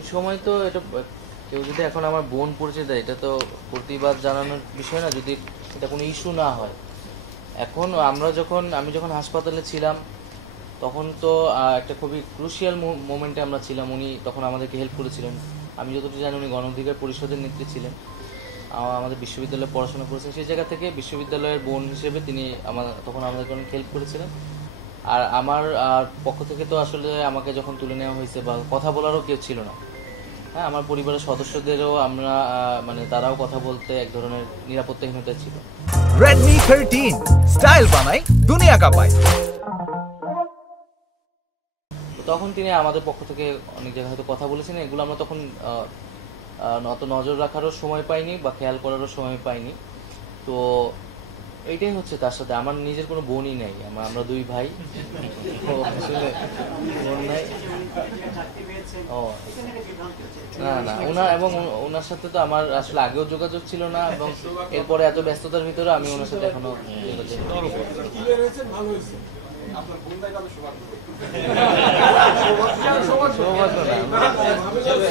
ওই সময় তো এটা কেউ যদি এখন আমার বোন পরিচয় দেয়, এটা তো প্রতিবাদ জানানোর বিষয় না, যদি এটা কোনো ইস্যু না হয়। এখন আমি যখন হাসপাতালে ছিলাম, তখন তো একটা খুবই ক্রুশিয়াল মোমেন্টে আমরা ছিলাম। উনি তখন আমাদেরকে হেল্প করেছিলেন। আমি যতটুকু জানি উনি গণ অধিকার পরিষদের নেত্রী ছিলেন, আমাদের বিশ্ববিদ্যালয়ে পড়াশোনা করেছেন। সেই জায়গা থেকে বিশ্ববিদ্যালয়ের বোন হিসেবে তিনি তখন আমাদেরকে অনেক হেল্প করেছিলেন। আর আমার পক্ষ থেকে তো আসলে আমাকে যখন তুলে নেওয়া হয়েছে বা কথা বলারও কেউ ছিল না। হ্যাঁ, আমার পরিবারের সদস্যদেরও আমরা মানে তারাও কথা বলতে এক ধরনের নিরাপত্তাহীনতা ছিল। Redmi 13 স্টাইল বানাই দুনিয়া কাঁপায়। তখন তিনি আমাদের পক্ষ থেকে অনেক জায়গায় হয়তো কথা বলেছেন, এগুলো আমরা তখন অত নজর রাখারও সময় পাইনি বা খেয়াল করারও সময় পাইনি। তো এইটাই হচ্ছে তার সাথে। আমার নিজের কোনো বোনই নেই, আমরা দুই ভাই। আসলে বোন নাই। ও না, ওনার সাথে তো আমার আসলে আগেও যোগাযোগ ছিল না, এবং এরপরে এত ব্যস্ততার ভিতরে আমি ওনার সাথে এখনো সৌভাগ্য না।